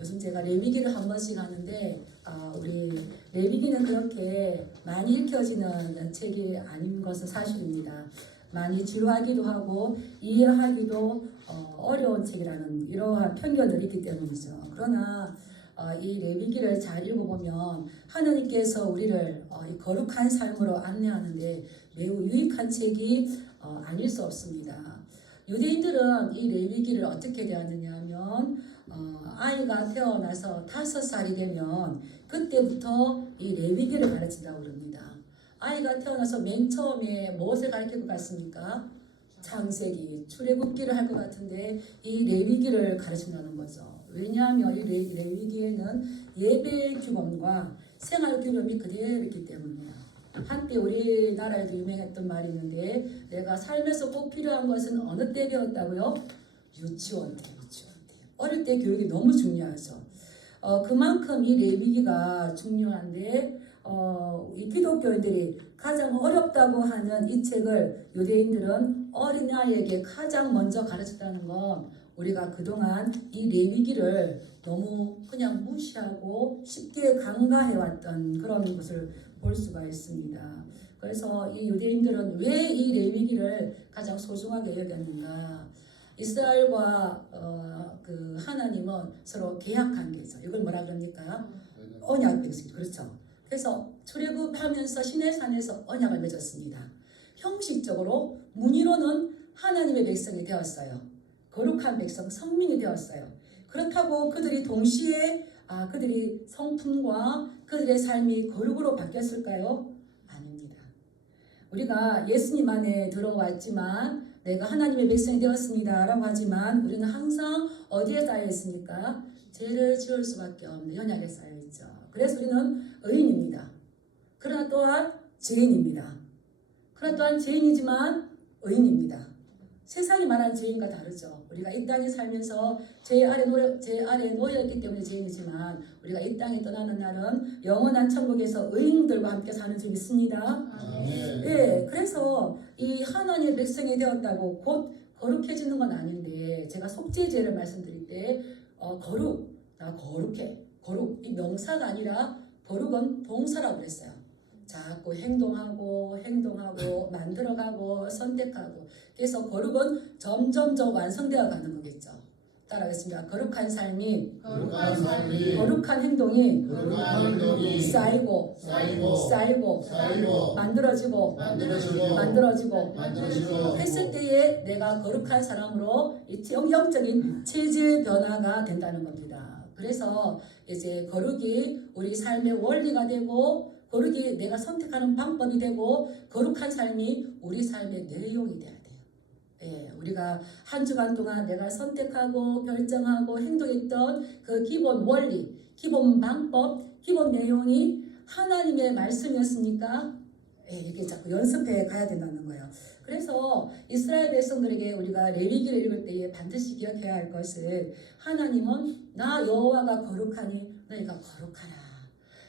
요즘 제가 레위기를 한 번씩 하는데 우리 레위기는 그렇게 많이 읽혀지는 책이 아닌 것은 사실입니다. 많이 지루하기도 하고 이해하기도 어려운 책이라는 이러한 편견들이 있기 때문이죠. 그러나 이 레위기를 잘 읽어보면 하나님께서 우리를 이 거룩한 삶으로 안내하는데 매우 유익한 책이 아닐 수 없습니다. 유대인들은 이 레위기를 어떻게 대하느냐 하면 아이가 태어나서 5살이 되면 그때부터 이 레위기를 가르친다고 그럽니다. 아이가 태어나서 맨 처음에 무엇을 가르칠 것 같습니까? 창세기, 출애굽기를 할 것 같은데 이 레위기를 가르친다는 거죠. 왜냐하면 이 레위기에는 예배 규범과 생활 규범이 그대로 있기 때문이에요. 한때 우리나라에도 유명했던 말이 있는데 내가 삶에서 꼭 필요한 것은 어느 때 배웠다고요? 유치원 때. 어릴 때 교육이 너무 중요하죠. 그만큼 이 레위기가 중요한데 이 기독교인들이 가장 어렵다고 하는 이 책을 유대인들은 어린아이에게 가장 먼저 가르쳤다는 건 우리가 그동안 이 레위기를 너무 그냥 무시하고 쉽게 간과해왔던 그런 것을 볼 수가 있습니다. 그래서 이 유대인들은 왜 이 레위기를 가장 소중하게 여겼는가? 이스라엘과 그 하나님은 서로 계약 관계죠. 이걸 뭐라 그럽니까? 언약 백성. 그렇죠. 그래서 출애굽하면서 시내산에서 언약을 맺었습니다. 형식적으로 문의로는 하나님의 백성이 되었어요. 거룩한 백성, 성민이 되었어요. 그렇다고 그들이 동시에 그들이 성품과 그들의 삶이 거룩으로 바뀌었을까요? 아닙니다. 우리가 예수님 안에 들어왔지만 내가 하나님의 백성이 되었습니다 라고 하지만 우리는 항상 어디에 쌓여 있습니까? 죄를 지을 수밖에 없는 연약에 쌓여 있죠. 그래서 우리는 의인입니다. 그러나 또한 죄인입니다. 그러나 또한 죄인이지만 의인입니다. 세상이 말하는 죄인과 다르죠. 우리가 이 땅에 살면서 죄 아래 놓여있기 때문에 죄인이지만 우리가 이 땅에 떠나는 날은 영원한 천국에서 의인들과 함께 사는 줄 믿습니다. 네, 그래서 이 하나님의 백성이 되었다고 곧 거룩해지는 건 아닌데 제가 속죄죄를 말씀드릴 때 나 거룩해. 거룩 이 명사가 아니라 거룩은 동사라고 그랬어요. 자꾸 행동하고 만들어가고 선택하고 그래서 거룩은 점점 더 완성되어 가는 거겠죠. 따라하겠습니다. 거룩한 삶이 거룩한 행동이 쌓이고 만들어지고 했을 때에 내가 거룩한 사람으로 영적인 체질 변화가 된다는 겁니다. 그래서 이제 거룩이 우리 삶의 원리가 되고 거룩이 내가 선택하는 방법이 되고 거룩한 삶이 우리 삶의 내용이 돼야 돼요. 예, 우리가 한 주간 동안 내가 선택하고 결정하고 행동했던 그 기본 원리, 기본 방법, 기본 내용이 하나님의 말씀이었으니까 이렇게 자꾸 연습해 가야 된다는 거예요. 그래서 이스라엘 백성들에게 우리가 레위기를 읽을 때에 반드시 기억해야 할 것은 하나님은 나 여호와가 거룩하니 너희가 거룩하라.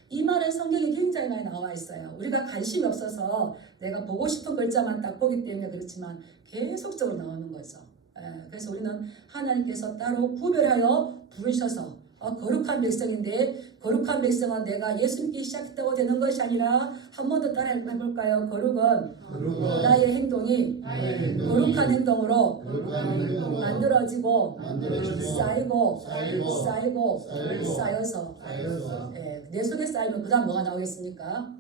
이 말은 성경에 굉장히 많이 나와 있어요. 우리가 관심이 없어서 내가 보고 싶은 글자만 딱 보기 때문에 그렇지만 계속적으로 나오는 거죠. 그래서 우리는 하나님께서 따로 구별하여 부르셔서 거룩한 백성인데 거룩한 백성은 내가 예수 믿기 시작했다고 되는 것이 아니라 한 번 더 따라 해볼까요? 거룩은 나의 행동이 거룩한 행동으로 만들어지고 쌓여서 내 속에 쌓이면 그 다음 뭐가 나오겠습니까?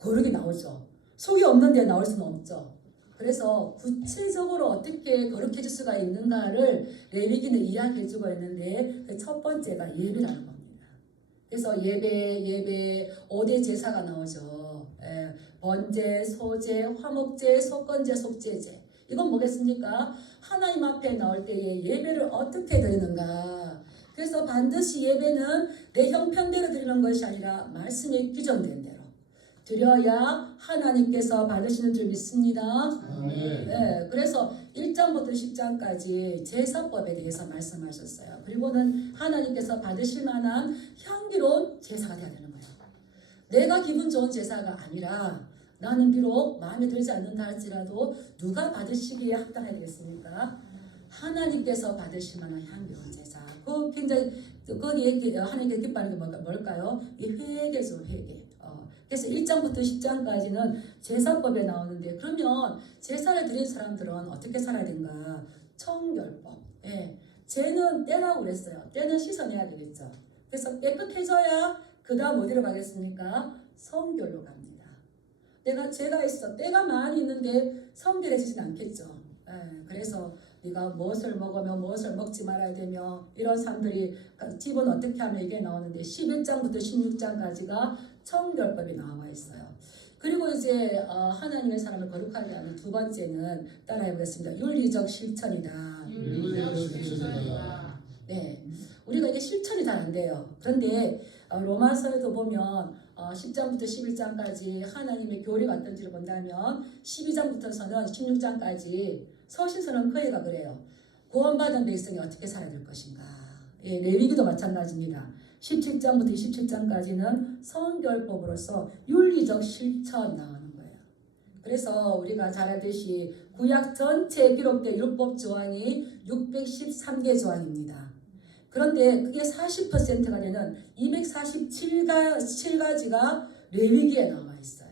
거룩이 나오죠. 속이 없는데 나올 수는 없죠. 그래서 구체적으로 어떻게 거룩해질 수가 있는가를 레위기는 이야기해주고 있는데 그 첫 번째가 예배라는 겁니다. 그래서 예배 5대 제사가 나오죠. 번제, 소제, 화목제, 속건제, 속죄제. 이건 뭐겠습니까? 하나님 앞에 나올 때에 예배를 어떻게 드리는가. 그래서 반드시 예배는 내 형편대로 드리는 것이 아니라 말씀에 규정된 대로 드려야 하나님께서 받으시는 줄 믿습니다. 네, 그래서 1장부터 10장까지 제사법에 대해서 말씀하셨어요. 그리고는 하나님께서 받으실 만한 향기로운 제사가 되어야 되는 거예요. 내가 기분 좋은 제사가 아니라 나는 비록 마음에 들지 않는다 할지라도 누가 받으시기에 합당해야 되겠습니까? 하나님께서 받으실 만한 향기로운 제사. 그 굉장히 또 거기에 하나님께 기뻐하는 게 뭘까요? 이 회개죠, 회개. 그래서 1장부터 10장까지는 제사법에 나오는데 그러면 제사를 드린 사람들은 어떻게 살아야 되는가? 청결법. 예. 죄는 떼라고 그랬어요. 떼는 씻어내야 되겠죠. 그래서 깨끗해져야 그 다음 어디로 가겠습니까? 성결로 갑니다. 내가 죄가 있어. 때가 많이 있는데 성결해지진 않겠죠. 예. 그래서 네가 무엇을 먹으며 무엇을 먹지 말아야 되며 이런 사람들이 집은 어떻게 하면 이게 나오는데 11장부터 16장까지가 청결법이 나와 있어요. 그리고 이제 하나님의 사람을 거룩하게 하는 두 번째는 따라해 보겠습니다. 윤리적 실천이다. 윤리적 실천이다. 네, 우리가 이게 실천이 잘 안 돼요. 그런데 로마서에도 보면 10장부터 11장까지 하나님의 교리가 어떤지를 본다면 12장부터서는 16장까지 서신서는 그애가 그래요. 구원받은 백성이 어떻게 살아야 될 것인가. 예, 레위기도 마찬가지입니다. 17장부터 27장까지는 성결법으로서 윤리적 실천 나오는 거예요. 그래서 우리가 잘 알듯이 구약 전체에 기록된 율법 조항이 613개 조항입니다. 그런데 그게 40%가 되는 247가지가 레위기에 나와 있어요.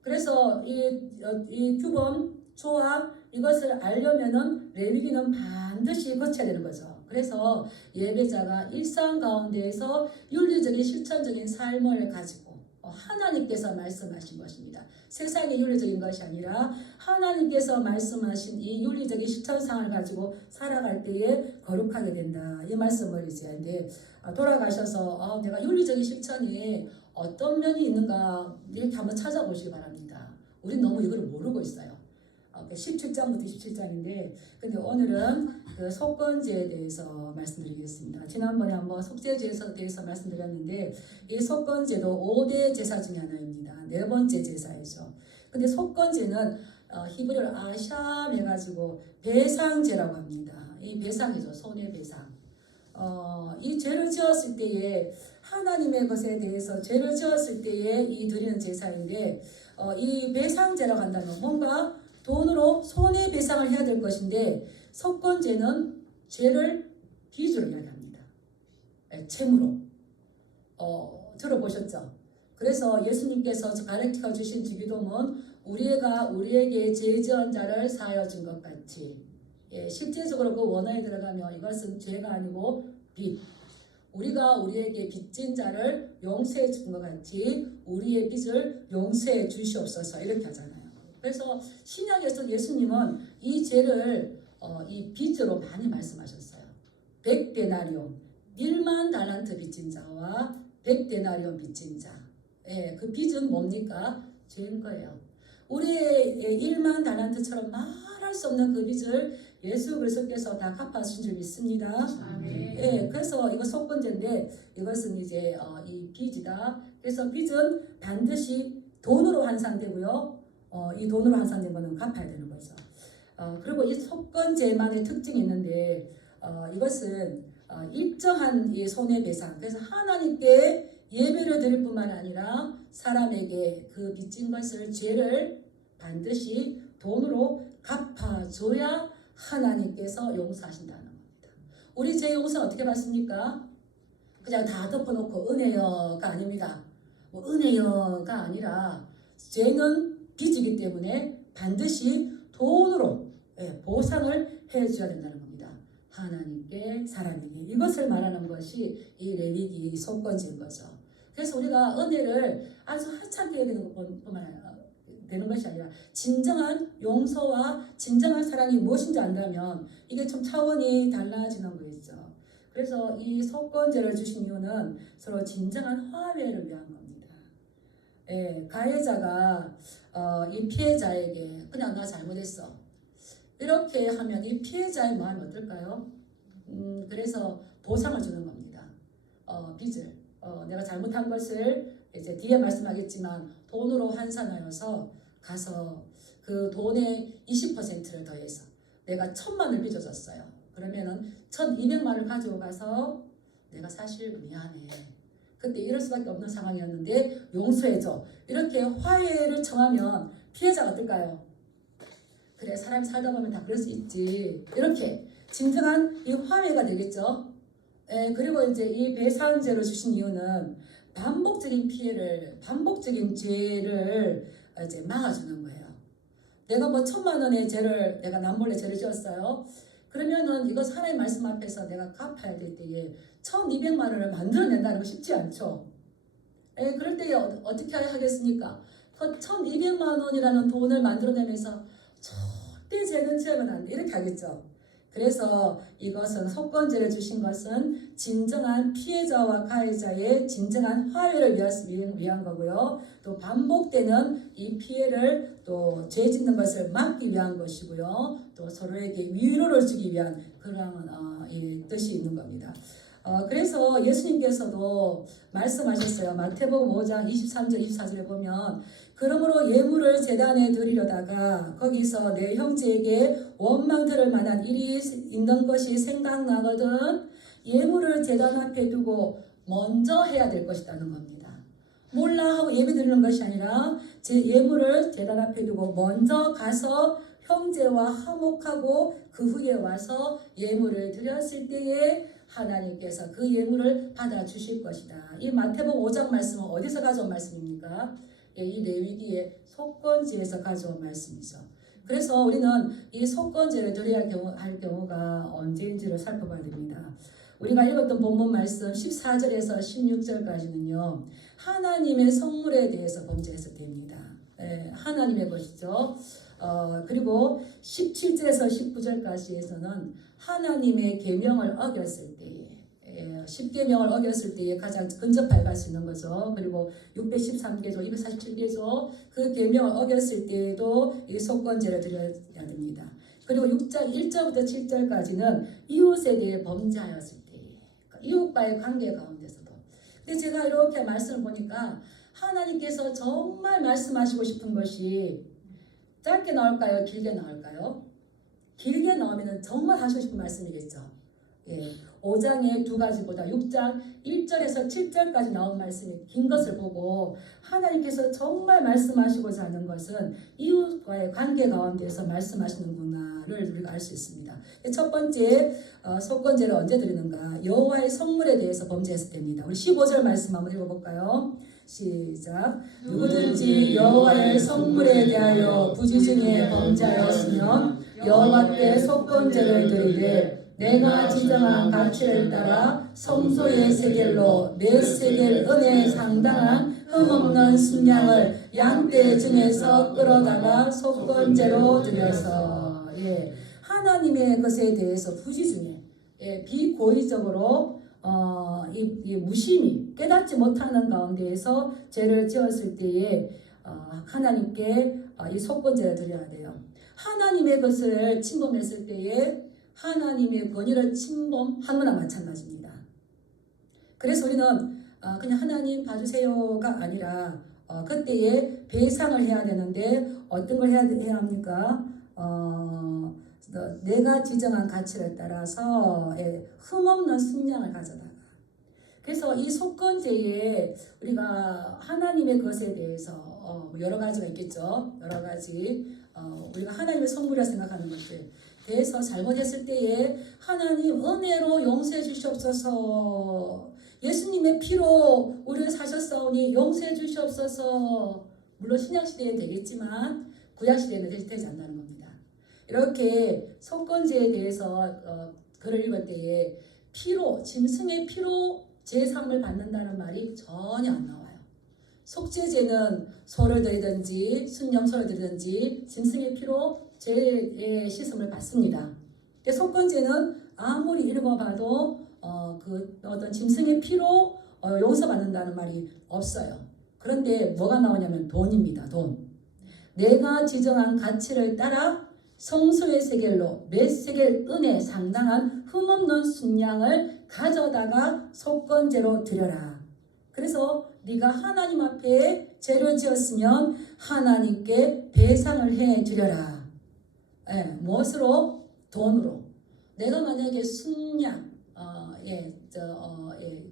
그래서 이 규범, 조항 이것을 알려면은 레위기는 반드시 거쳐야 되는 거죠. 그래서 예배자가 일상 가운데에서 윤리적인 실천적인 삶을 가지고 하나님께서 말씀하신 것입니다. 세상의 윤리적인 것이 아니라 하나님께서 말씀하신 이 윤리적인 실천상을 가지고 살아갈 때에 거룩하게 된다. 이 말씀을 이제 돌아가셔서 내가 윤리적인 실천이 어떤 면이 있는가 이렇게 한번 찾아보시기 바랍니다. 우린 너무 이걸 모르고 있어요. 17장부터 27장인데 근데 오늘은 그 속건제에 대해서 말씀드리겠습니다. 지난번에 한번 속죄제에 대해서 말씀드렸는데 이 속건제도 5대 제사 중에 하나입니다. 네 번째 제사이죠. 근데 속건제는 히브리어로 아샴 해가지고 배상제라고 합니다. 이 배상이죠. 손해 배상. 이 죄를 지었을 때에 하나님의 것에 대해서 죄를 지었을 때에 이 드리는 제사인데 이 배상제라고 한다면 뭔가 돈으로 손해배상을 해야 될 것인데 속건제는 죄를 빚으로 이야기합니다. 채무로. 들어보셨죠? 그래서 예수님께서 가르쳐 주신 주기도문 우리에게 죄 지은 자를 사하여 준 것 같이 실제적으로 그 원어에 들어가면 이것은 죄가 아니고 빚. 우리가 우리에게 빚진 자를 용서해 준 것 같이 우리의 빚을 용서해 주시옵소서 이렇게 하잖아요. 그래서 신약에서 예수님은 이 죄를 이 빚으로 많이 말씀하셨어요. 100데나리온 1만 달란트 빚진 자와 100데나리온 빚진 자. 예, 그 빚은 뭡니까? 죄인 거예요. 우리의 1만 달란트처럼 말할 수 없는 그 빚을 예수 그리스도께서 다 갚아주신 줄 믿습니다. 아멘. 예, 그래서 이거 속건제인데 이것은 이제 이 빚이다. 그래서 빚은 반드시 돈으로 환산되고요. 이 돈으로 환산된 거는 갚아야 되는 거죠. 그리고 이 속건제만의 특징이 있는데 이것은 일정한 이 손해배상. 그래서 하나님께 예배를 드릴 뿐만 아니라 사람에게 그 빚진 것을 죄를 반드시 돈으로 갚아줘야 하나님께서 용서하신다는 겁니다. 우리 죄 용서 어떻게 받습니까? 그냥 다 덮어놓고 은혜여가 아닙니다. 뭐 은혜여가 아니라 죄는 빚이기 때문에 반드시 돈으로 보상을 해줘야 된다는 겁니다. 하나님께 사람에게 이것을 말하는 것이 이 레위기 속건제인 거죠. 그래서 우리가 은혜를 아주 하찮게 여기는 것뿐만 되는 것이 아니라 진정한 용서와 진정한 사랑이 무엇인지 안다면 이게 좀 차원이 달라지는 거겠죠. 그래서 이 속건제를 주신 이유는 서로 진정한 화해를 위한 겁니다. 가해자가 이 피해자에게 그냥 나 잘못했어 이렇게 하면 이 피해자의 마음이 어떨까요? 그래서 보상을 주는 겁니다. 빚을 내가 잘못한 것을 이제 뒤에 말씀하겠지만 돈으로 환산하여서 가서 그 돈의 20%를 더해서 내가 1,000만을 빚어줬어요. 그러면은 1,200만을 가지고 가서 내가 사실 미안해. 그때 이럴 수밖에 없는 상황이었는데 용서해줘. 이렇게 화해를 청하면 피해자가 어떨까요? 그래 사람이 살다 보면 다 그럴 수 있지. 이렇게 진정한 이 화해가 되겠죠. 그리고 이제 이 배상제를 주신 이유는 반복적인 반복적인 죄를 이제 막아주는 거예요. 내가 뭐 1,000만 원의 죄를 내가 남몰래 죄를 지었어요. 그러면은 이거 하나님 말씀 앞에서 내가 갚아야 될 때에 1,200만 원을 만들어낸다는 거 쉽지 않죠. 그럴 때에 어떻게 하겠습니까? 그 1,200만 원이라는 돈을 만들어내면서 절대 죄는 지으면 안 돼. 이렇게 하겠죠. 그래서 이것은 속건제를 주신 것은 진정한 피해자와 가해자의 진정한 화해를 위한 거고요. 또 반복되는 이 피해를 또 죄 짓는 것을 막기 위한 것이고요. 또 서로에게 위로를 주기 위한 그런 뜻이 있는 겁니다. 그래서 예수님께서도 말씀하셨어요. 마태복음 5장 23절 24절에 보면 그러므로 예물을 제단에 드리려다가 거기서 내 형제에게 원망 들을 만한 일이 있는 것이 생각나거든 예물을 제단 앞에 두고 먼저 해야 될 것이라는 겁니다. 몰라 하고 예배 드리는 것이 아니라 제 예물을 제단 앞에 두고 먼저 가서 형제와 화목하고 그 후에 와서 예물을 드렸을 때에 하나님께서 그 예물을 받아주실 것이다. 이 마태복음 5장 말씀은 어디서 가져온 말씀입니까? 이 레위기의 속건제에서 가져온 말씀이죠. 그래서 우리는 이 속건제를 드려야 할 경우가 언제인지를 살펴봐야 됩니다. 우리가 읽었던 본문 말씀 14절에서 16절까지는요. 하나님의 성물에 대해서 범죄했을 때입니다. 하나님의 것이죠. 그리고 17절에서 19절까지에서는 하나님의 계명을 어겼을 때에 10계명을 어겼을 때에 가장 근접할 수 있는 거죠. 그리고 613개조, 247개조 그 계명을 어겼을 때에도 이 속건제를 드려야 됩니다. 그리고 6장 1절부터 7절까지는 이웃에 대해 범죄하였을 때 이웃과의 관계 가운데서도. 근데 제가 이렇게 말씀을 보니까 하나님께서 정말 말씀하시고 싶은 것이 짧게 나올까요? 길게 나올까요? 길게 나오면 정말 하시고 싶은 말씀이겠죠. 5장의 두 가지보다 6장 1절에서 7절까지 나온 말씀이 긴 것을 보고 하나님께서 정말 말씀하시고자 하는 것은 이웃과의 관계 가운데서 말씀하시는구나를 우리가 알 수 있습니다. 첫 번째 속건제를 언제 드리는가? 여호와의 성물에 대해서 범죄했을 때입니다. 우리 15절 말씀 한번 읽어볼까요? 시작. 누구든지 여호와의 성물에 대하여 부지중에 범죄하였으면 여호와께 속건제를 드리되 내가 지정한 가치를 따라 성소의 세겔로 몇 세겔 은에 상당한 흠없는 순양을 양떼 중에서 끌어다가 속건제로 드려서 하나님의 것에 대해서 부지중에 비고의적으로 이 무심히 깨닫지 못하는 가운데에서 죄를 지었을 때에 하나님께 이 속건제를 드려야 돼요. 하나님의 것을 침범했을 때에 하나님의 권위를 침범한 거나 마찬가지입니다. 그래서 우리는 그냥 하나님 봐주세요가 아니라 그때에 배상을 해야 되는데 어떤 걸 해야 합니까? 내가 지정한 가치를 따라서 흠없는 순양을 가져다가 그래서 이 속건제에 우리가 하나님의 것에 대해서 여러 가지가 있겠죠. 여러 가지 우리가 하나님의 성물이라 생각하는 것들 대해서 잘못했을 때에 하나님 은혜로 용서해 주시옵소서. 예수님의 피로 우리를 사셨사오니 용서해 주시옵소서. 물론 신약시대에 되겠지만 구약시대에는 되지 않는다는 겁니다. 이렇게 속건제에 대해서 글을 읽을 때에 피로, 짐승의 피로 제사함을 받는다는 말이 전혀 안 나와요. 속죄제는 소를 드리든지 순염소를 드리든지 짐승의 피로 죄의 씻음을 받습니다. 근데 속건제는 아무리 읽어봐도 그 어떤 짐승의 피로 용서받는다는 말이 없어요. 그런데 뭐가 나오냐면 돈입니다. 돈. 내가 지정한 가치를 따라 성소의 세겔로 몇 세겔 은에 상당한 흠없는 순양을 가져다가 속건제로 드려라. 그래서 네가 하나님 앞에 죄를 지었으면 하나님께 배상을 해 주려라. 무엇으로? 돈으로. 내가 만약에 순양,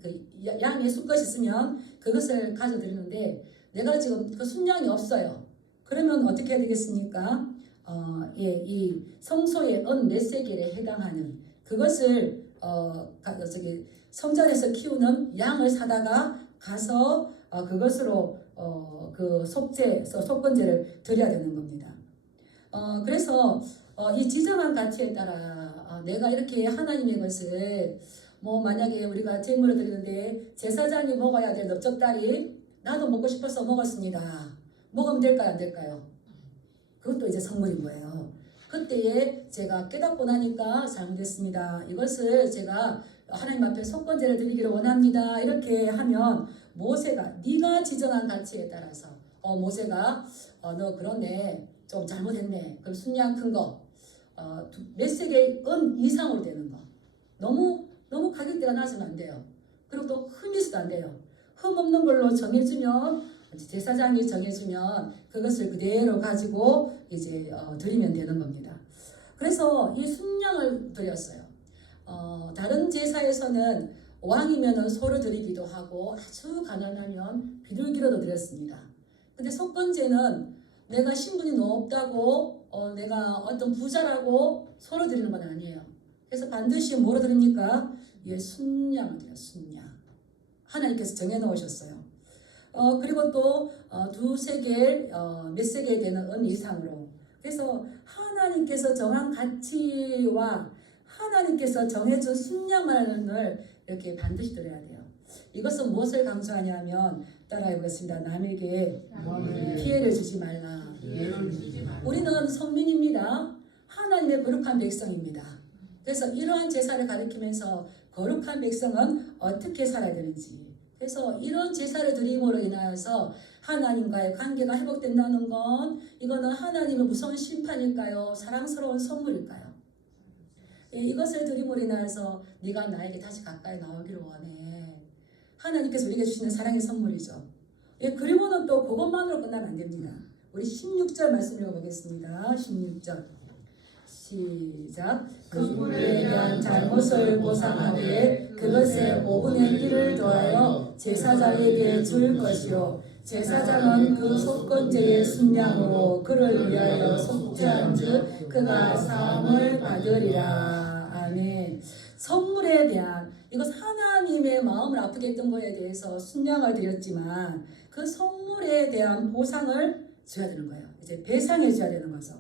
그 양의 수컷이 있으면 그것을 가져드리는데 내가 지금 그 순양이 없어요. 그러면 어떻게 해야 되겠습니까? 이 성소의 은 몇 세겔에 해당하는 그것을 성전에서 키우는 양을 사다가 가서 그것으로 그 속건제를 드려야 되는 겁니다. 그래서 이 지정한 가치에 따라 내가 이렇게 하나님의 것을 뭐 만약에 우리가 제물을 드리는데 제사장이 먹어야 될 넓적다리 나도 먹고 싶어서 먹었습니다. 먹으면 될까요, 안 될까요? 그것도 이제 선물인 거예요. 그때에 제가 깨닫고 나니까 잘못했습니다. 이것을 제가 하나님 앞에 속건제를 드리기를 원합니다. 이렇게 하면 모세가 네가 지정한 가치에 따라서 모세가 너 그러네, 좀 잘못했네. 그럼 순양 큰 거, 몇 세겔 은 이상으로 되는 거. 너무 가격대가 낮으면 안 돼요. 그리고 또 흠이 있어도 안 돼요. 흠 없는 걸로 정해주면 제사장이 정해주면 그것을 그대로 가지고 이제 드리면 되는 겁니다. 그래서 이 순양을 드렸어요. 다른 제사에서는 왕이면은 소를 드리기도 하고 아주 가난하면 비둘기로도 드렸습니다. 근데 속건제는 내가 신분이 높다고 내가 어떤 부자라고 소를 드리는 건 아니에요. 그래서 반드시 뭐로 드립니까? 예, 순양을 드려요. 순양. 하나님께서 정해놓으셨어요. 그리고 또 두세 개, 몇 세겔 되는 은 이상으로. 그래서 하나님께서 정한 가치와 하나님께서 정해준 순양만을 이렇게 반드시 드려야 돼요. 이것은 무엇을 강조하냐면 따라해보겠습니다. 남에게 피해를 주지 말라. 우리는 선민입니다. 하나님의 거룩한 백성입니다. 그래서 이러한 제사를 가리키면서 거룩한 백성은 어떻게 살아야 되는지, 그래서 이런 제사를 드림으로 인하여서 하나님과의 관계가 회복된다는 건 이거는 하나님의 무서운 심판일까요? 사랑스러운 선물일까요? 예, 이것을 드림으로 인하여서 네가 나에게 다시 가까이 나오기를 원해. 하나님께서 우리에게 주시는 사랑의 선물이죠. 예, 그리고는 또 그것만으로 끝나면 안 됩니다. 우리 16절 말씀 읽어보겠습니다. 16절 시작. 그분에 대한 잘못을 보상하되 그것의 5분의 1을 더하여 제사장에게 줄 것이요 제사장은 그 속건제의 순양으로 그를 위하여 속죄한즉 그가 사함을 받으리라. 아멘. 선물에 대한 이것 하나님의 마음을 아프게 했던 거에 대해서 순양을 드렸지만 그 선물에 대한 보상을 줘야 되는 거예요. 이제 배상해 줘야 되는 거죠.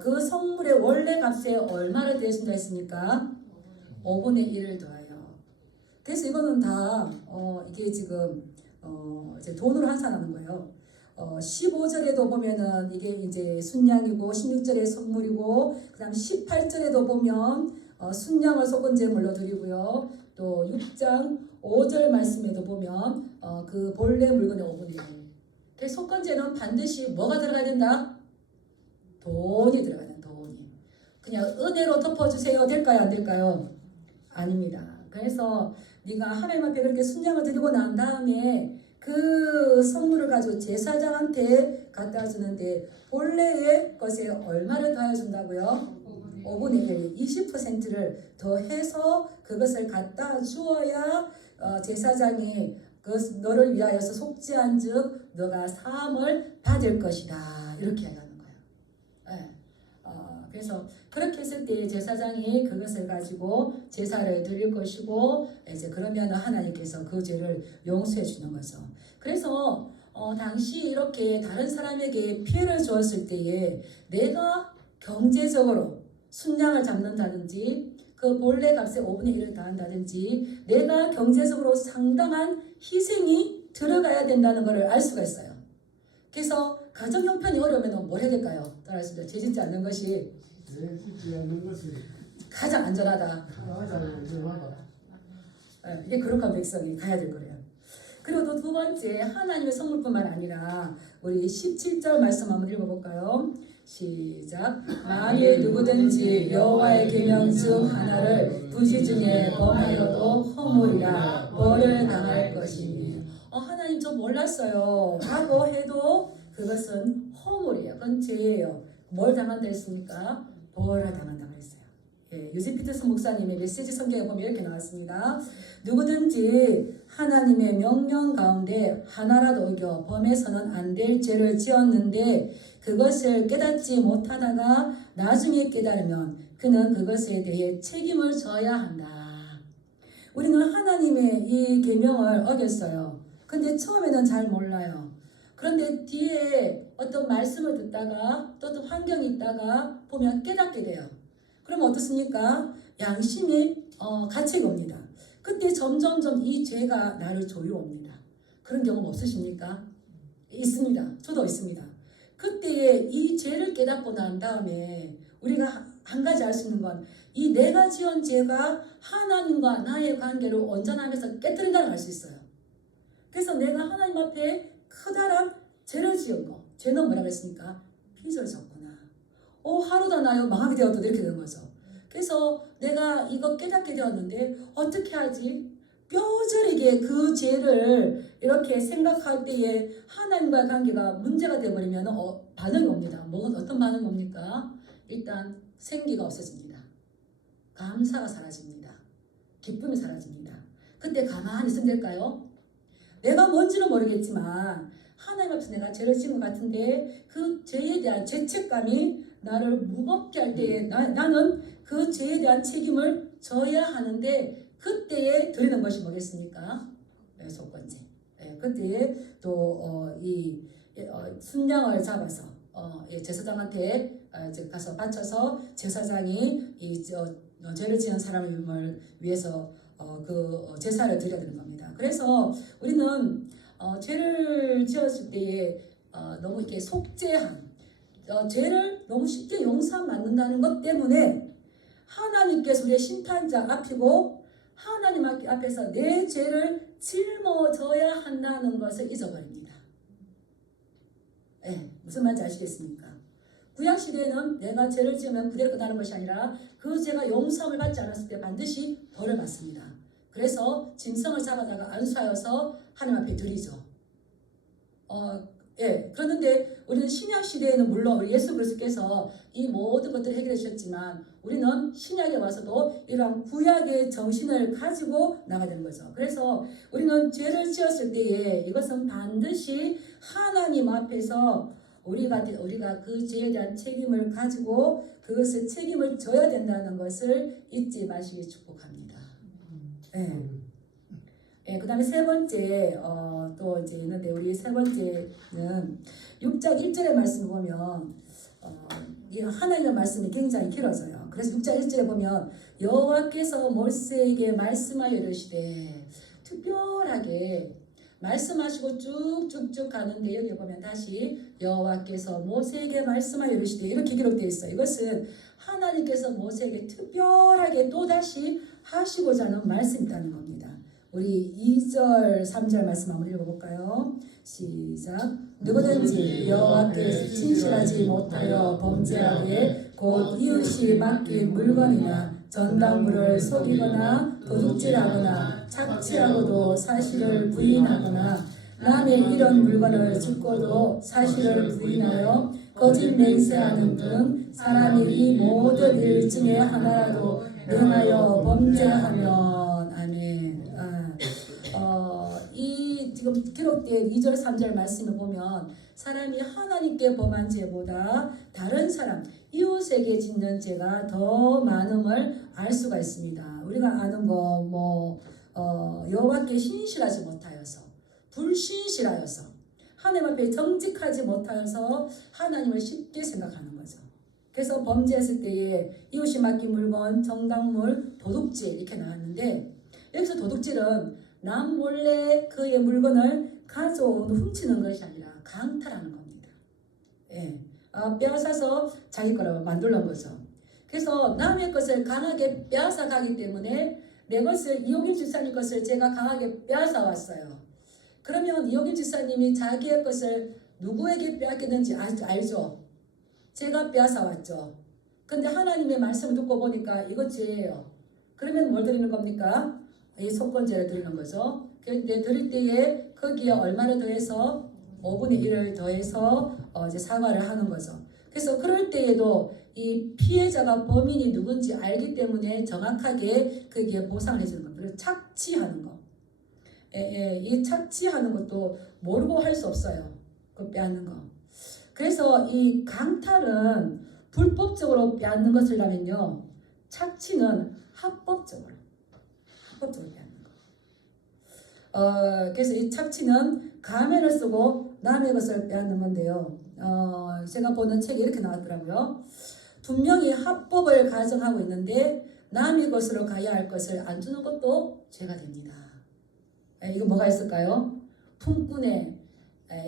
그 선물의 원래 값에 얼마를 드렸습니다 했습니까? 5분의 1을 더하여. 그래서 이거는 다 이게 지금 이제 돈으로 환산하는 거예요. 15절에도 보면은 이게 이제 순양이고 16절에 선물이고 그다음 18절에도 보면 순양을 속건제물로 드리고요. 또 6장 5절 말씀에도 보면 그 본래 물건의 5분의 1. 그 속건제는 반드시 뭐가 들어가야 된다? 돈이 들어가야 된다. 돈이. 그냥 은혜로 덮어주세요. 될까요? 안 될까요? 아닙니다. 그래서 네가 하나님 앞에 그렇게 순양을 드리고 난 다음에 그 선물을 가지고 제사장한테 갖다 주는데 본래의 것에 얼마를 더해 준다고요? 5분의 1, 20%를 더해서 그것을 갖다 주어야 제사장이 너를 위하여서 속죄한즉 너가 사함을 받을 것이다. 이렇게 하는 거예요. 네. 그래서 그렇게 했을 때 제사장이 그것을 가지고 제사를 드릴 것이고 이제 그러면 하나님께서 그 죄를 용서해 주는 거죠. 그래서 당시 이렇게 다른 사람에게 피해를 주었을 때에 내가 경제적으로 순양을 잡는다든지 그 본래 값의 5분의 1을 다한다든지 내가 경제적으로 상당한 희생이 들어가야 된다는 것을 알 수가 있어요. 그래서 가정 형편이 어려우면 뭘 해야 될까요? 따라하시죠. 죄짓지 않는 것이 가장 안전하다. 이게 거룩한 백성이 가야 될 거예요. 그리고 또 두 번째 하나님의 선물뿐만 아니라 우리 17절 말씀 한번 읽어볼까요? 시작. 만일 누구든지 여호와의 계명 중 하나를 부지 중에 범하여도 허물이라 벌을 당할 것이니. 하나님 저 몰랐어요 라고 해도 그것은 허물이에요. 그건 죄예요. 뭘 당한다 했습니까? 벌을 당한다 그랬어요. 예, 유진 피터슨 목사님의 메시지 성경에 보면 이렇게 나왔습니다. 누구든지 하나님의 명령 가운데 하나라도 어겨 범해서는 안 될 죄를 지었는데 그것을 깨닫지 못하다가 나중에 깨달으면 그는 그것에 대해 책임을 져야 한다. 우리는 하나님의 이 계명을 어겼어요. 근데 처음에는 잘 몰라요. 그런데 뒤에 어떤 말씀을 듣다가 또 어떤 환경이 있다가 보면 깨닫게 돼요. 그럼 어떻습니까? 양심이 가책이 옵니다. 그때 점점점 이 죄가 나를 조여옵니다. 그런 경험 없으십니까? 있습니다. 저도 있습니다. 그때에 이 죄를 깨닫고 난 다음에 우리가 한 가지 알 수 있는 건 이 내가 지은 죄가 하나님과 나의 관계를 온전하면서 깨뜨린다는 걸 알 수 있어요. 그래서 내가 하나님 앞에 커다란 죄를 지은 거. 죄는 뭐라고 했습니까? 빚을 졌구나. 하루도 나요 망하게 되었다 이렇게 되는 거죠. 그래서 내가 이거 깨닫게 되었는데 어떻게 하지? 뼈저리게 그 죄를 이렇게 생각할 때에 하나님과의 관계가 문제가 되어버리면 반응이 옵니다. 어떤 반응이 옵니까? 일단 생기가 없어집니다. 감사가 사라집니다. 기쁨이 사라집니다. 그때 가만히 있으면 될까요? 내가 뭔지는 모르겠지만 하나님 앞에서 내가 죄를 지은 것 같은데 그 죄에 대한 죄책감이 나를 무겁게 할 때에 나는 그 죄에 대한 책임을 져야 하는데 그때에 드리는 것이 뭐겠습니까? 속건제. 그때에 또 순양을 잡아서 제사장한테 가서 바쳐서 제사장이 죄를 지은 사람을 위해서 그 제사를 드려야 되는 겁니다. 그래서 우리는 죄를 지었을 때에 너무 이렇게 속죄한 죄를 너무 쉽게 용서받는다는 것 때문에 하나님께서 우리의 심판자 앞이고 하나님 앞에서 내 죄를 짊어져야 한다는 것을 잊어버립니다. 무슨 말인지 아시겠습니까? 구약시대에는 내가 죄를 지으면 그대로 끝나는 것이 아니라 그 죄가 용서함을 받지 않았을 때 반드시 벌을 받습니다. 그래서 짐승을 잡아다가 안수하여서 하나님 앞에 드리죠. 그런데 우리는 신약 시대에는 물론 우리 예수 그리스도께서 이 모든 것들을 해결해 주셨지만 우리는 신약에 와서도 이러한 구약의 정신을 가지고 나가야 되는 거죠. 그래서 우리는 죄를 지었을 때에 이것은 반드시 하나님 앞에서 우리가 그 죄에 대한 책임을 가지고 그것을 책임을 져야 된다는 것을 잊지 마시기 축복합니다. 그 다음에 세 번째, 또 이제 있는데, 우리 세 번째는 6장 1절의 말씀을 보면, 이 하나님의 말씀이 굉장히 길어져요. 그래서 6장 1절에 보면, 여호와께서 모세에게 말씀하여 이르시되, 특별하게 말씀하시고 쭉쭉쭉 가는데, 여기 보면 다시 여호와께서 모세에게 말씀하여 이르시되, 이렇게 기록되어 있어요. 이것은 하나님께서 모세에게 특별하게 또다시 하시고자 하는 말씀이 있다는 겁니다. 우리 2절, 3절 말씀 한번 읽어볼까요? 시작. 누구든지 여호와께 진실하지 못하여 범죄하되 곧 이웃이 맡긴 물건이나 전당물을 속이거나 도둑질하거나 착취하고도 사실을 부인하거나 남의 이런 물건을 줍고도 사실을 부인하여 거짓 맹세하는 등 사람이 이 모든 일 중에 하나라도 명하여 범죄하면 이 지금 기록된 2절 3절 말씀을 보면 사람이 하나님께 범한 죄보다 다른 사람 이웃에게 짓는 죄가 더 많음을 알 수가 있습니다. 우리가 아는 거 여호와께 신실하지 못하여서 불신실하여서 하나님 앞에 정직하지 못하여서 하나님을 쉽게 생각하는 거죠. 그래서 범죄했을 때에 이웃이 맡긴 물건, 정당물, 도둑질 이렇게 나왔는데 여기서 도둑질은 남 몰래 그의 물건을 가져오는 훔치는 것이 아니라 강탈하는 겁니다. 빼앗아서 자기 거라고 만들는 거죠. 그래서 남의 것을 강하게 빼앗아 가기 때문에 내 것을 이용임 집사님 것을 제가 강하게 빼앗아 왔어요. 그러면 이용임 집사님이 자기의 것을 누구에게 빼앗겼는지 알죠? 제가 빼앗아 왔죠. 근데 하나님의 말씀을 듣고 보니까 이거 죄예요. 그러면 뭘 드리는 겁니까? 이 속건제를 드리는 거죠. 그런데 드릴 때에 거기에 얼마를 더해서 5분의 1을 더해서 이제 사과를 하는 거죠. 그래서 그럴 때에도 이 피해자가 범인이 누군지 알기 때문에 정확하게 거기에 보상을 해주는 겁니다. 그리고 착취하는 거. 이 착취하는 것도 모르고 할 수 없어요. 그 빼앗는 거. 그래서 이 강탈은 불법적으로 빼앗는 것이라면요. 착취는 합법적으로 빼앗는 그래서 이 착취는 가면을 쓰고 남의 것을 빼앗는 건데요. 제가 보는 책에 이렇게 나왔더라고요. 분명히 합법을 가정하고 있는데 남의 것으로 가야 할 것을 안 주는 것도 죄가 됩니다. 이거 뭐가 있을까요? 품꾼의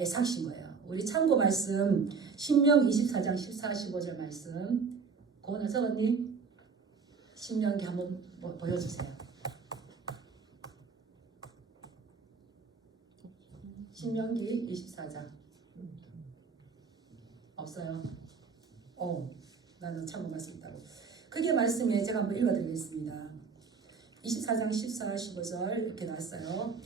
삭신 거예요. 우리 참고 말씀 신명 24장 14, 15절 말씀 고은아 적었니? 신명기 한번 보여주세요. 신명기 24장 없어요? 나는 참고 말씀 있다고. 그게 말씀에 제가 한번 읽어드리겠습니다. 24장 14, 15절 이렇게 나왔어요.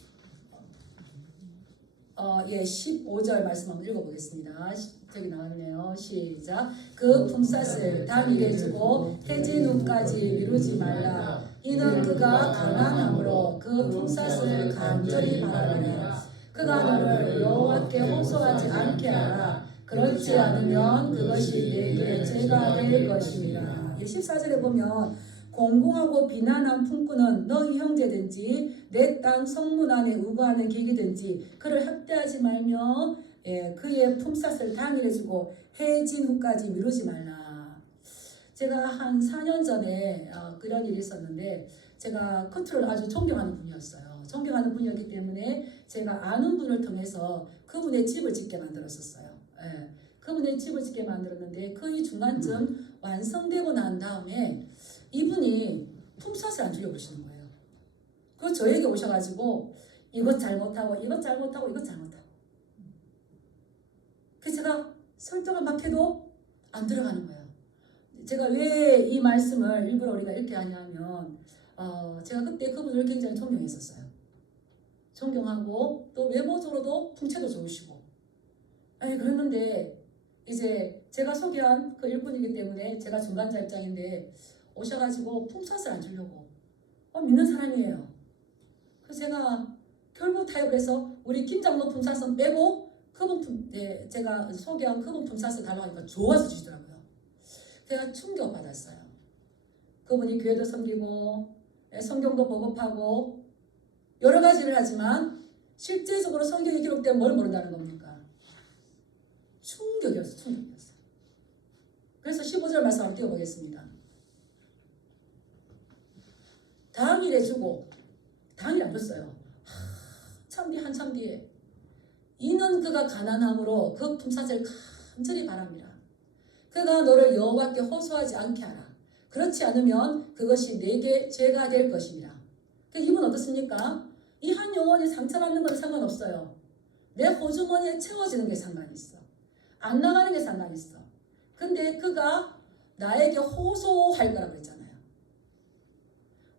15절 말씀 한번 읽어보겠습니다. 저기 나왔네요. 시작. 그 품삯을 당일에 주고 해진 후까지 미루지 말라. 이는 그가 가난함으로 그 품삯을 간절히 바라리라. 그가 너를 여호와께 호소하지 않게 하라. 그렇지 않으면 그것이 내게 죄가 될 것입니다. 14절에 보면 공공하고 비난한 품꾼은 너희 형제든지 내 땅 성문 안에 우거하는 객이든지 그를 학대하지 말며 그의 품삯을 당일에 주고 해진 후까지 미루지 말라. 제가 한 4년 전에 그런 일이 있었는데 제가 컨트롤을 아주 존경하는 분이었어요. 존경하는 분이었기 때문에 제가 아는 분을 통해서 그분의 집을 짓게 만들었었어요. 그분의 집을 짓게 만들었는데 거의 중간쯤 완성되고 난 다음에 이분이 품삯을 안 주려고 그러시는 거예요. 그리고 저에게 오셔가지고 이것 잘못하고 이것 잘못하고 이것 잘못하고 그래서 제가 설득을 막 해도 안 들어가는 거예요. 제가 왜 이 말씀을 일부러 우리가 이렇게 하냐면 제가 그때 그분을 굉장히 존경했었어요. 존경하고 또 외모적으로도 풍채도 좋으시고 그랬는데 이제 제가 소개한 그 일꾼이기 때문에 제가 중간자 입장인데 오셔가지고 품삯을 안 주려고 믿는 사람이에요. 그래서 제가 결국 타협을 해서 우리 김장로 품삯은 빼고 그분 제가 소개한 그분 품삯을 달라고 하니까 좋아서 주시더라고요. 제가 충격받았어요. 그분이 교회도 섬기고 성경도 보급하고 여러 가지를 하지만 실제적으로 성경에 기록된 뭘 모른다는 겁니까? 충격이었어요. 그래서 15절 말씀 한번 띄워보겠습니다. 당일에 주고 당일 안 줬어요. 한참 뒤에 이는 그가 가난함으로 그 품삯을 간절히 바랍니다. 그가 너를 여호와께 호소하지 않게 하라. 그렇지 않으면 그것이 내게 죄가 될 것입니다. 이분 어떻습니까? 이 한 영혼이 상처받는 건 상관없어요. 내 호주머니에 채워지는 게 상관이 있어. 안 나가는 게 상관이 있어. 근데 그가 나에게 호소할 거라고 했잖아요.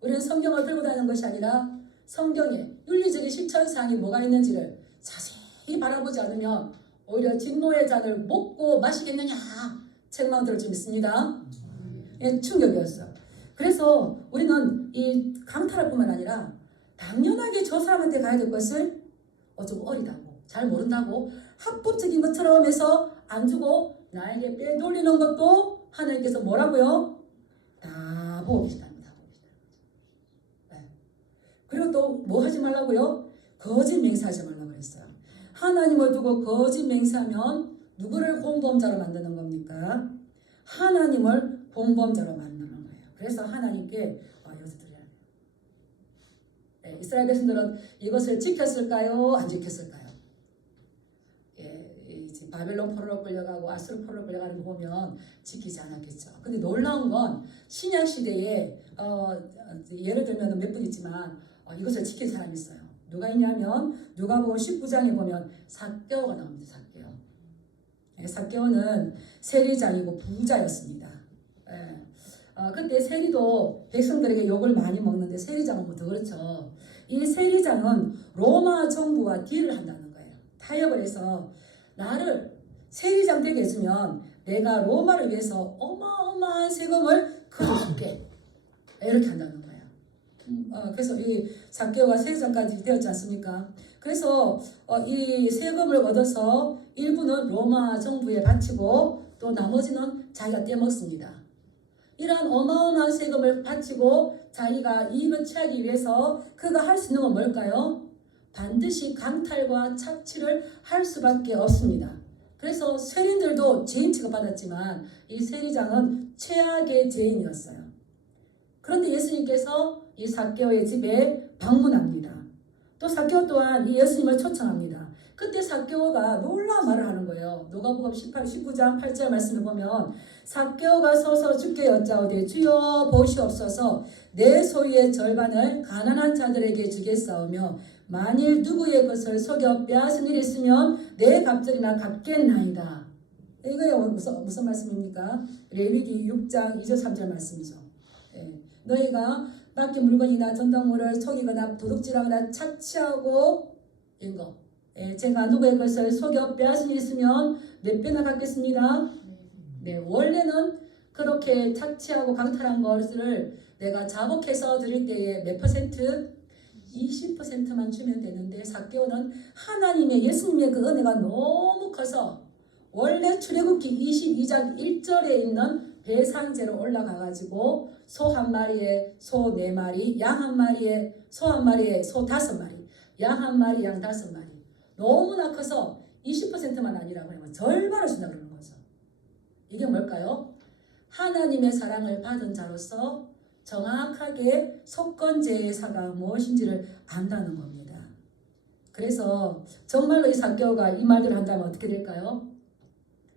우리는 성경을 들고 다니는 것이 아니라 성경에 윤리적인 실천사항이 뭐가 있는지를 자세히 바라보지 않으면 오히려 진노의 잔을 먹고 마시겠느냐 책망 들을 줄 믿습니다. 충격이었어요. 그래서 우리는 이 강탈할 뿐만 아니라 당연하게 저 사람한테 가야 될 것을 좀 어리다고 잘 모른다고 합법적인 것처럼 해서 안 주고 나에게 빼돌리는 것도 하나님께서 뭐라고요? 다 보고 계시답니다. 그리고 또 뭐 하지 말라고요? 거짓 맹세하지 말라고 그랬어요. 하나님을 두고 거짓 맹세하면 누구를 공범자로 만드는 겁니까? 하나님을 공범자로 만드는 거예요. 그래서 하나님께 여기서 드려야 돼요. 이스라엘 백성들은 이것을 지켰을까요? 안 지켰을까요? 이제 바벨론 포로로 끌려가고 아수르 포로로 끌려가는 거 보면 지키지 않았겠죠. 근데 놀라운 건 신약 시대에 예를 들면 몇 분 있지만 이것을 지킨 사람이 있어요. 누가 있냐면 누가복음 19장에 보면 삭개오가 나옵니다. 삭개오는 세리장이고 부자였습니다. 그때 세리도 백성들에게 욕을 많이 먹는데 세리장은 뭐 더 그렇죠. 이 세리장은 로마 정부와 딜을 한다는 거예요. 타협을 해서 나를 세리장 되게 해주면 내가 로마를 위해서 어마어마한 세금을 걷어줄게. 이렇게 한다는 거예요. 그래서 이 삭개오가 세리장까지 되었지 않습니까? 그래서 이 세금을 얻어서 일부는 로마 정부에 바치고 또 나머지는 자기가 떼먹습니다. 이러한 어마어마한 세금을 바치고 자기가 이익을 취하기 위해서 그가 할 수 있는 건 뭘까요? 반드시 강탈과 착취를 할 수밖에 없습니다. 그래서 세리들도 죄인 취급받았지만 이 세리장은 최악의 죄인이었어요. 그런데 예수님께서 이 삭개오의 집에 방문합니다. 또 삭개오 또한 이 예수님을 초청합니다. 그때 삭개오가 놀라운 말을 하는 거예요. 누가복음 19장 8절 말씀을 보면 삭개오가 서서 주께 여짜오되 주여 보시옵소서 내 소유의 절반을 가난한 자들에게 주겠사오며 만일 누구의 것을 속여 빼앗은 일이 있으면 내 갑절이나 갚겠나이다. 이거요 무슨 말씀입니까? 레위기 6장 2절 3절 말씀이죠. 너희가 맡긴 물건이나 전당물을 속이거나 도둑질하거나 착취하고 이런 거. 제가 누구의 것을 속여 빼앗은 일이 있으면 몇 배나 갚겠습니다. 네, 원래는 그렇게 착취하고 강탈한 것을 내가 자복해서 드릴 때에 몇 퍼센트? 20%만 주면 되는데 삭개오는 하나님의 예수님의 그 은혜가 너무 커서 원래 출애굽기 22장 1절에 있는 배상제로 올라가가지고 소 한 마리에 소 4마리, 양 한 마리에 소 한 마리에 소 5마리, 양 한 마리, 양 5마리. 너무나 커서 20%만 아니라고 하면 절반을 준다고 그러는 거죠. 이게 뭘까요? 하나님의 사랑을 받은 자로서 정확하게 속건제의 사가 무엇인지를 안다는 겁니다. 그래서 정말로 이 삭개오가 이 말들을 한다면 어떻게 될까요?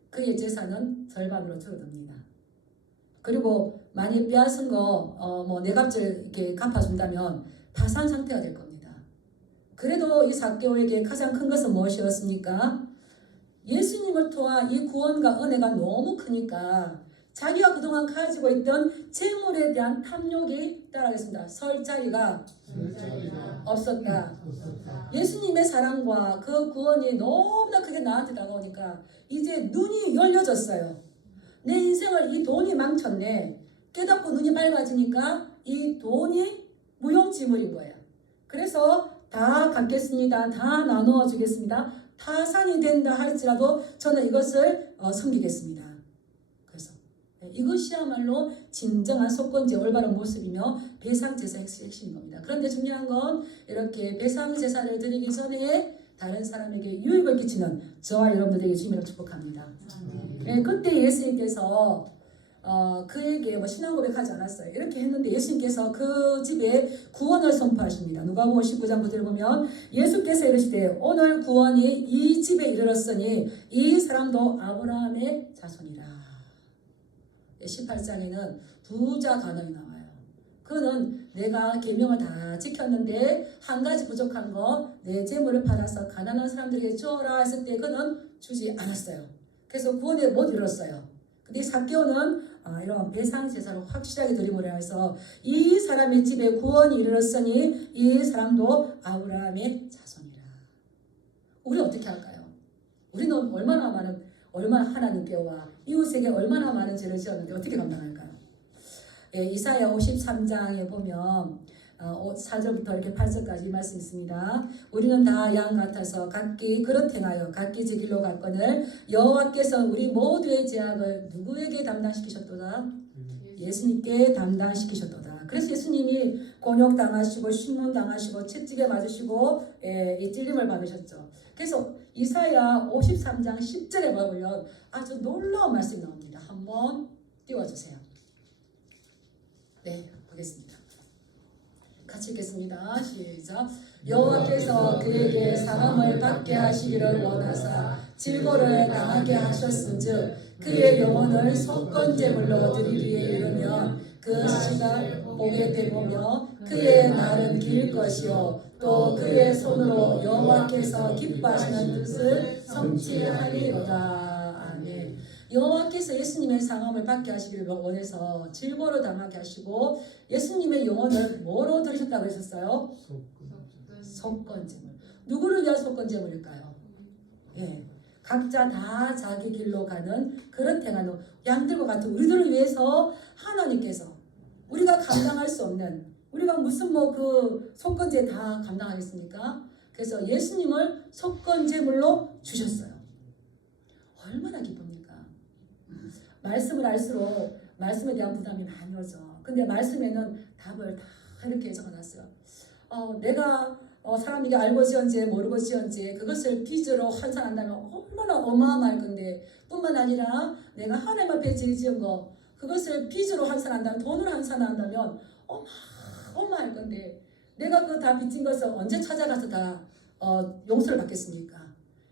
그의 재산은 절반으로 줄어듭니다. 그리고 만약 빼앗은 거 내 값을 이렇게 갚아준다면 파산 상태가 될 겁니다. 그래도 이 삭개오에게 가장 큰 것은 무엇이었습니까? 예수님을 통한 이 구원과 은혜가 너무 크니까 자기가 그동안 가지고 있던 재물에 대한 탐욕이 따라가겠습니다. 설 자리가 없었다. 예수님의 사랑과 그 구원이 너무나 크게 나한테 다가오니까 이제 눈이 열려졌어요. 내 인생을 이 돈이 망쳤네. 깨닫고 눈이 밝아지니까 이 돈이 무용지물인 거예요. 그래서 다 갚겠습니다. 다 나누어 주겠습니다. 타산이 된다 할지라도 저는 이것을 섬기겠습니다. 그래서 이것이야말로 진정한 속건제 올바른 모습이며 배상제사의 핵심인 겁니다. 그런데 중요한 건 이렇게 배상제사를 드리기 전에 다른 사람에게 유익을 끼치는 저와 여러분들에게 주님을 축복합니다. 그때 예수님께서 그에게 신앙 고백하지 않았어요. 이렇게 했는데 예수님께서 그 집에 구원을 선포하십니다. 누가복음 19장 9절 보면 예수께서 이르시되 오늘 구원이 이 집에 이르렀으니 이 사람도 아브라함의 자손이라. 18장에는 부자 간언이 나와요. 그는 내가 계명을 다 지켰는데 한 가지 부족한 거 내 재물을 받아서 가난한 사람들에게 주어라 했을 때 그는 주지 않았어요. 그래서 구원에 못 이뤘어요. 근데 삭개오는 이런 배상 제사를 확실하게 드림으로 해서 이 사람의 집에 구원이 이르렀으니 이 사람도 아브라함의 자손이라. 우리 어떻게 할까요? 우리는 얼마나 하나님께와 이웃에게 얼마나 많은 죄를 지었는데 어떻게 감당할까요? 이사야 53장에 보면 4절부터 이렇게 8절까지 이 말씀 있습니다. 우리는 다 양 같아서 각기 그릇 행하여 각기 제 길로 갔거늘 여호와께서 우리 모두의 죄악을 누구에게 담당시키셨도다? 예수님께 담당시키셨도다. 그래서 예수님이 곤욕당하시고 신문당하시고 채찍에 맞으시고 이 찔림을 받으셨죠. 그래서 이사야 53장 10절에 보면 아주 놀라운 말씀이 나옵니다. 한번 띄워주세요. 네, 보겠습니다. 같이 읽겠습니다. 시작. 여호와께서 그에게 사함을 받게 하시기를 원하사 질고를 당하게 하셨은즉 그의 영혼을 속건제물로 드리기에 이르면 그 시간 보게 되보며 그의 날은 길 것이요 또 그의 손으로 여호와께서 기뻐하시는 뜻을 성취하리로다. 아멘. 여호와께서 예수님의 상함을 받게 하시기를 원해서 질고를 당하게 하시고 예수님의 영혼을 뭐로 들으셨다고 했었어요? 속건제물. 누구를 위한 속건제물일까요? 각자 다 자기 길로 가는 그런 행하는 양들과 같은 우리들을 위해서 하나님께서 우리가 감당할 수 없는 우리가 무슨 그 속건제 다 감당하겠습니까? 그래서 예수님을 속건제물로 주셨어요. 얼마나 기쁩니까? 말씀을 알수록 말씀에 대한 부담이 많이 오죠. 근데 말씀에는 답을 다 이렇게 적어놨어요. 내가 사람에게 알고지언제 모르고지언제 그것을 빚으로 환산한다면 얼마나 어마어마할 건데, 뿐만 아니라 내가 하나님 앞에 죄 지은 거 그것을 빚으로 환산한다면, 돈으로 환산한다면 어마어마할 건데, 내가 그 다 빚진 것을 언제 찾아가서 다 용서를 받겠습니까?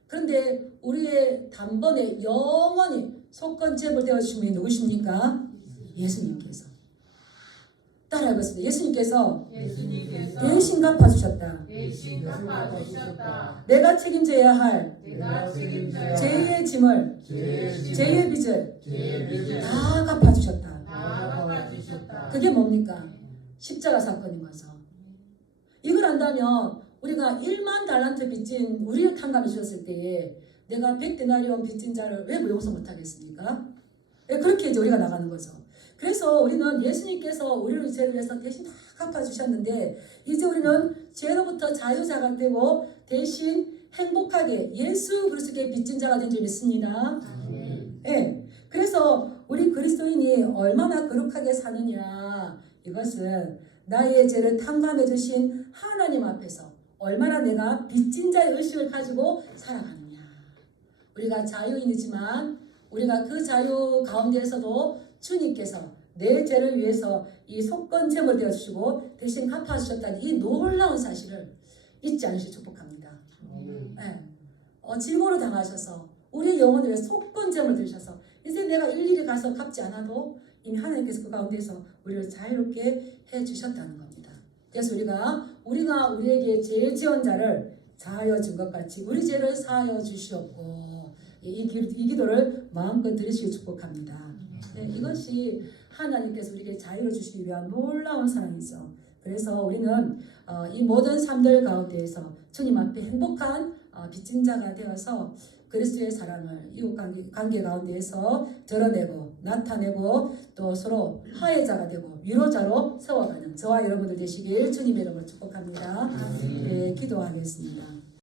그런데 우리의 단번에 영원히 속건제물 되어주신 분이 누구십니까? 예수님께서. 따라해보겠습니다. 예수님께서 대신 갚아주셨다. 내가 책임져야 할 죄의 짐을, 죄의 빚을 다 갚아주셨다. 그게 뭡니까? 십자가 사건인 거죠. 이걸 안다면 우리가 1만 달란트 빚진 우리를 탕감해 주셨을 때에 내가 100데나리온 빚진 자를 왜 용서 못하겠습니까? 그렇게 이제 우리가 나가는 거죠. 그래서 우리는 예수님께서 우리를 죄를 위해서 대신 다 갚아주셨는데, 이제 우리는 죄로부터 자유자가 되고 대신 행복하게 예수 그리스도의 빚진 자가 된 줄 믿습니다. 네. 그래서 우리 그리스도인이 얼마나 거룩하게 사느냐, 이것은 나의 죄를 탕감해 주신 하나님 앞에서 얼마나 내가 빚진 자의 의식을 가지고 살아가느냐. 우리가 자유인이지만 우리가 그 자유 가운데에서도 주님께서 내 죄를 위해서 이 속건제물 되어주시고 대신 갚아주셨다는 이 놀라운 사실을 잊지 않으시길 축복합니다. 네. 질고를 당하셔서 우리의 영혼을 위해 속건제물 드리셔서 이제 내가 일일이 가서 갚지 않아도 이미 하나님께서 그 가운데서 우리를 자유롭게 해주셨다는 겁니다. 그래서 우리가 우리에게 죄 지은 자를 사하여 준 것 같이 우리 죄를 사하여 주시옵고, 이 기도를 마음껏 드리시길 축복합니다. 네, 이것이 하나님께서 우리에게 자유를 주시기 위한 놀라운 사랑이죠. 그래서 우리는 이 모든 삶들 가운데에서 주님 앞에 행복한 빚진 자가 되어서 그리스도의 사랑을 이웃 관계 가운데에서 드러내고 나타내고 또 서로 화해자가 되고 위로자로 세워가는 저와 여러분들 되시길 주님의 이름으로 축복합니다. 네, 기도하겠습니다.